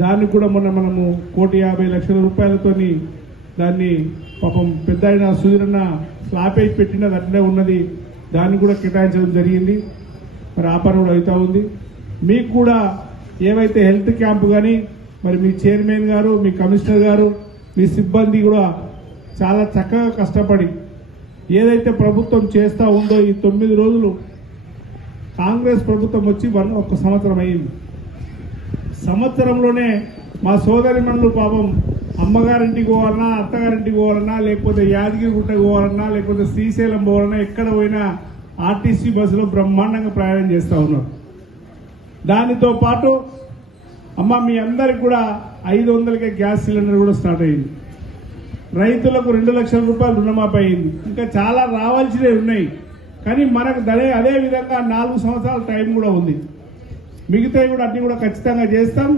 దాన్ని కూడా మొన్న మనము 1,50,00,000 రూపాయలతోని దాన్ని పాపం పెద్ద ఆయన సుధీరన్న స్లాపేజ్ పెట్టినది అట్లే ఉన్నది, దాన్ని కూడా కేటాయించడం జరిగింది. మరి ఆ పని కూడా అవుతా ఉంది. మీకు కూడా ఏవైతే హెల్త్ క్యాంప్ కానీ మరి మీ చైర్మన్ గారు, మీ కమిషనర్ గారు, మీ సిబ్బంది కూడా చాలా చక్కగా కష్టపడి ఏదైతే ప్రభుత్వం చేస్తూ ఉందో ఈ 9 రోజులు కాంగ్రెస్ ప్రభుత్వం వచ్చి 1 సంవత్సరం అయింది. సంవత్సరంలోనే మా సోదరిమణులు పాపం అమ్మగారింటికి పోవాలన్నా, అత్తగారింటికి పోవాలన్నా, లేకపోతే యాదగిరిగుట్టకు పోవాలన్నా, లేకపోతే శ్రీశైలం పోవాలన్నా, ఎక్కడ పోయినా ఆర్టీసీ బస్సులో బ్రహ్మాండంగా ప్రయాణం చేస్తూ ఉన్నారు. దానితో పాటు అమ్మ మీ అందరికి కూడా 500కే గ్యాస్ సిలిండర్ కూడా స్టార్ట్ అయింది. రైతులకు 2 లక్షల రూపాయలు రుణమాఫీ అయింది. ఇంకా చాలా రావాల్సినవి ఉన్నాయి, కానీ మనకు అదే విధంగా 4 సంవత్సరాల టైం కూడా ఉంది. మిగతావి కూడా అన్ని కూడా ఖచ్చితంగా చేస్తాం.